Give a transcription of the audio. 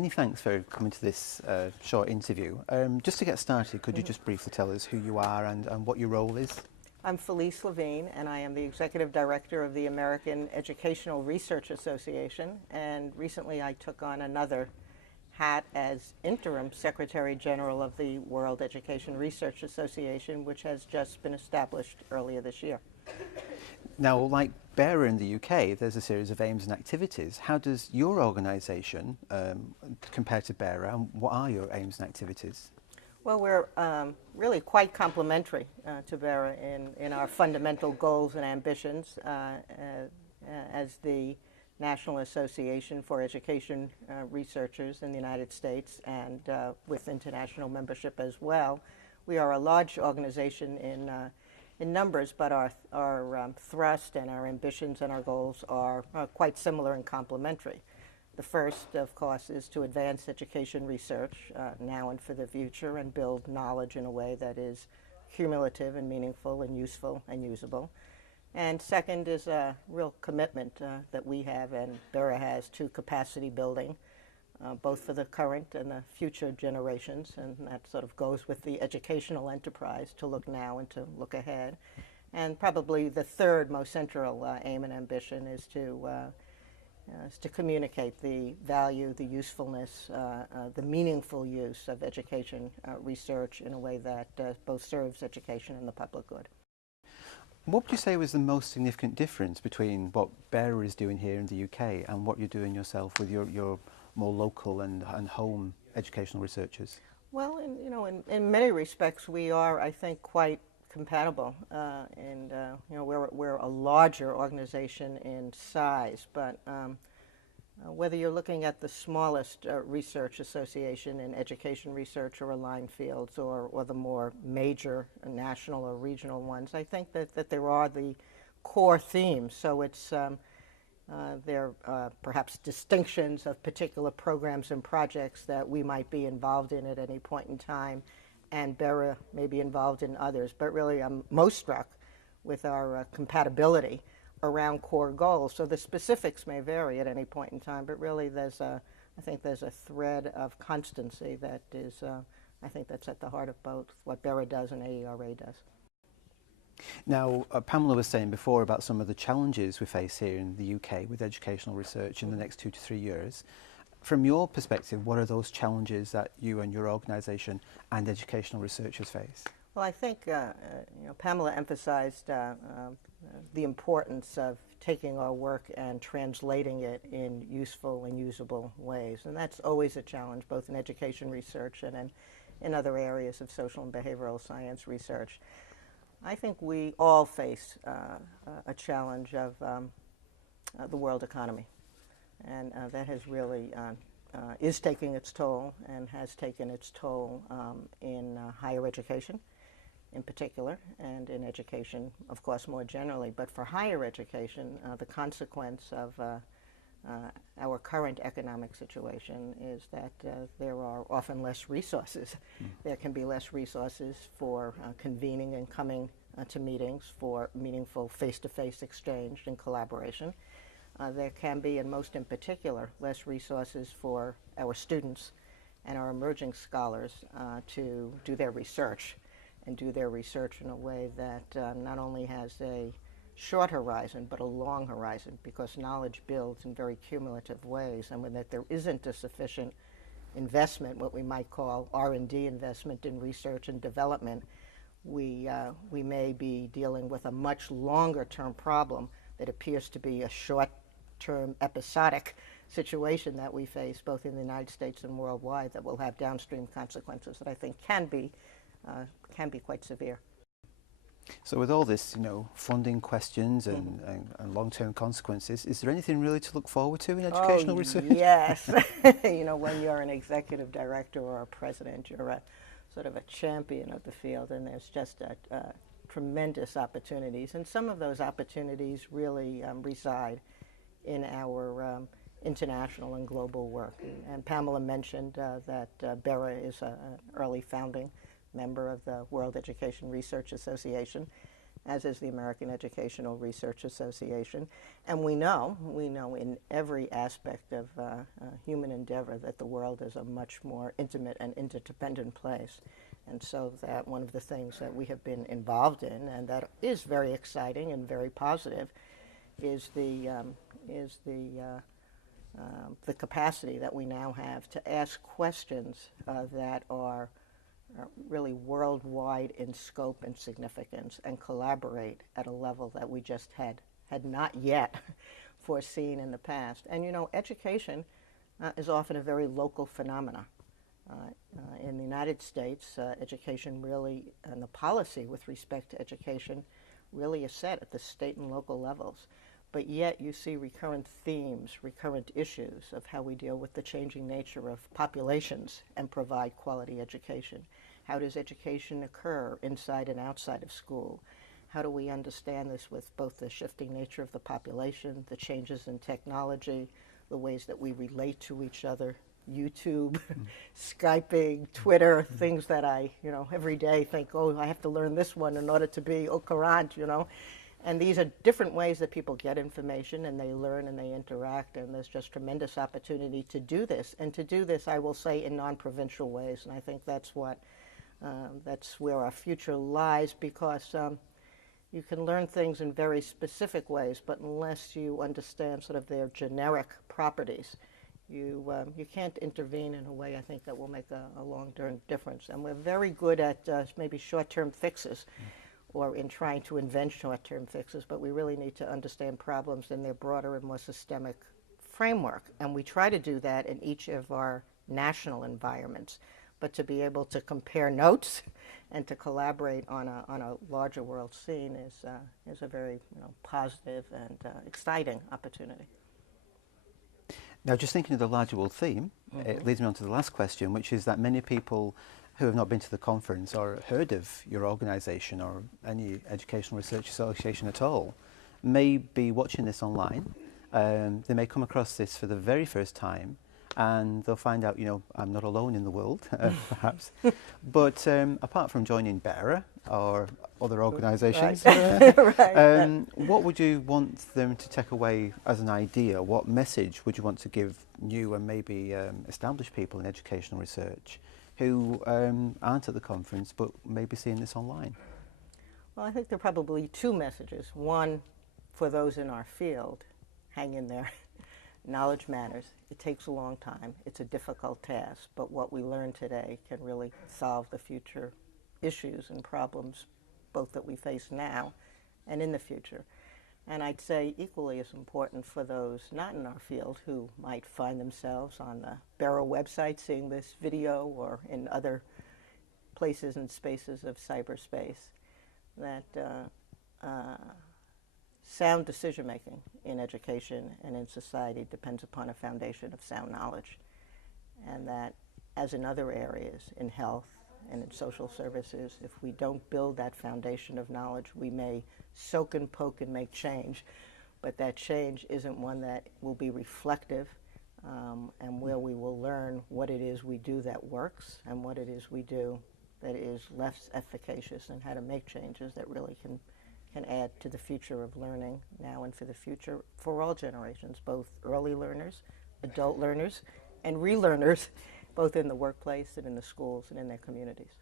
Many thanks for coming to this short interview. Just to get started, could you just briefly tell us who you are and what your role is? I'm Felice Levine, and I am the Executive Director of the American Educational Research Association, and recently I took on another hat as Interim Secretary General of the World Education Research Association, which has just been established earlier this year. Now, like BERA in the UK, there's a series of aims and activities. How does your organisation compare to BERA, and what are your aims and activities? Well, we're really quite complementary to BERA in our fundamental goals and ambitions as the National Association for Education Researchers in the United States and with international membership as well. We are a large organization in numbers, but our thrust and our ambitions and our goals are quite similar and complementary. The first, of course, is to advance education research now and for the future and build knowledge in a way that is cumulative and meaningful and useful and usable. And second is a real commitment that we have and BERA has to capacity building, both for the current and the future generations, and that sort of goes with the educational enterprise to look now and to look ahead. And probably the third most central aim and ambition is to communicate the value, the usefulness, the meaningful use of education research in a way that both serves education and the public good. What would you say was the most significant difference between what BERA is doing here in the UK and what you're doing yourself with your more local and home educational researchers? Well, in many respects, we are, I think, quite compatible, and we're a larger organization in size, but whether you're looking at the smallest research association in education research or aligned fields or the more major national or regional ones, I think that there are the core themes. So it's there are perhaps distinctions of particular programs and projects that we might be involved in at any point in time, and BERA may be involved in others. But really, I'm most struck with our compatibility around core goals. So the specifics may vary at any point in time, but really I think there's a thread of constancy that is, I think that's at the heart of both what BERA does and AERA does. Now, Pamela was saying before about some of the challenges we face here in the UK with educational research in the next 2 to 3 years. From your perspective, what are those challenges that you and your organisation and educational researchers face? Well, I think Pamela emphasized the importance of taking our work and translating it in useful and usable ways, and that's always a challenge, both in education research and in other areas of social and behavioral science research. I think we all face a challenge of the world economy, and that has really is taking its toll and has taken its toll in higher education in particular, and in education, of course, more generally. But for higher education, the consequence of our current economic situation is that there are often less resources. There can be less resources for convening and coming to meetings, for meaningful face-to-face exchange and collaboration. There can be, and most in particular, less resources for our students and our emerging scholars to do their research, and do their research in a way that not only has a short horizon, but a long horizon, because knowledge builds in very cumulative ways, and when that there isn't a sufficient investment, what we might call R&D investment in research and development, we may be dealing with a much longer-term problem that appears to be a short-term episodic situation that we face both in the United States and worldwide that will have downstream consequences that I think can be quite severe. So with all this, funding questions and long-term consequences, is there anything really to look forward to in educational research? Yes. When you're an executive director or a president, you're a sort of a champion of the field, and there's just tremendous opportunities. And some of those opportunities really reside in our international and global work. And Pamela mentioned that BERA is an early founding member of the World Education Research Association. as is the American Educational Research Association. And we know in every aspect of human endeavor that the world is a much more intimate and interdependent place. And so that one of the things that we have been involved in, and that is very exciting and very positive, is the capacity that we now have to ask questions that are really worldwide in scope and significance, and collaborate at a level that we just had not yet foreseen in the past. And you know, education is often a very local phenomena. In the United States, education really, and the policy with respect to education really is set at the state and local levels. But yet you see recurrent themes, recurrent issues of how we deal with the changing nature of populations and provide quality education. How does education occur inside and outside of school? How do we understand this with both the shifting nature of the population, the changes in technology, the ways that we relate to each other, YouTube, Skyping, Twitter, things that I, every day think, oh, I have to learn this one in order to be au courant, And these are different ways that people get information, and they learn and they interact, and there's just tremendous opportunity to do this. And to do this, I will say, in non-provincial ways. And I think that's where our future lies, because you can learn things in very specific ways, but unless you understand sort of their generic properties, you can't intervene in a way, I think, that will make a long-term difference. And we're very good at maybe short-term fixes, or in trying to invent short-term fixes, but we really need to understand problems in their broader and more systemic framework. And we try to do that in each of our national environments. But to be able to compare notes and to collaborate on a larger world scene is a very positive and exciting opportunity. Now, just thinking of the larger world theme, it leads me on to the last question, which is that many people who have not been to the conference or heard of your organisation or any educational research association at all may be watching this online. They may come across this for the very first time, and they'll find out, I'm not alone in the world, perhaps. But apart from joining BERA or other organisations, what would you want them to take away as an idea? What message would you want to give new and maybe established people in educational research who aren't at the conference but may be seeing this online? Well, I think there are probably two messages. One, for those in our field, hang in there. Knowledge matters. It takes a long time. It's a difficult task, but what we learn today can really solve the future issues and problems, both that we face now and in the future. And I'd say equally as important for those not in our field who might find themselves on the BERA website seeing this video, or in other places and spaces of cyberspace, that sound decision-making in education and in society depends upon a foundation of sound knowledge. And that, as in other areas, in health and in social services, if we don't build that foundation of knowledge, we may soak and poke and make change, but that change isn't one that will be reflective, and where we will learn what it is we do that works and what it is we do that is less efficacious, and how to make changes that really can add to the future of learning now and for the future for all generations, both early learners, adult learners, and relearners, both in the workplace and in the schools and in their communities.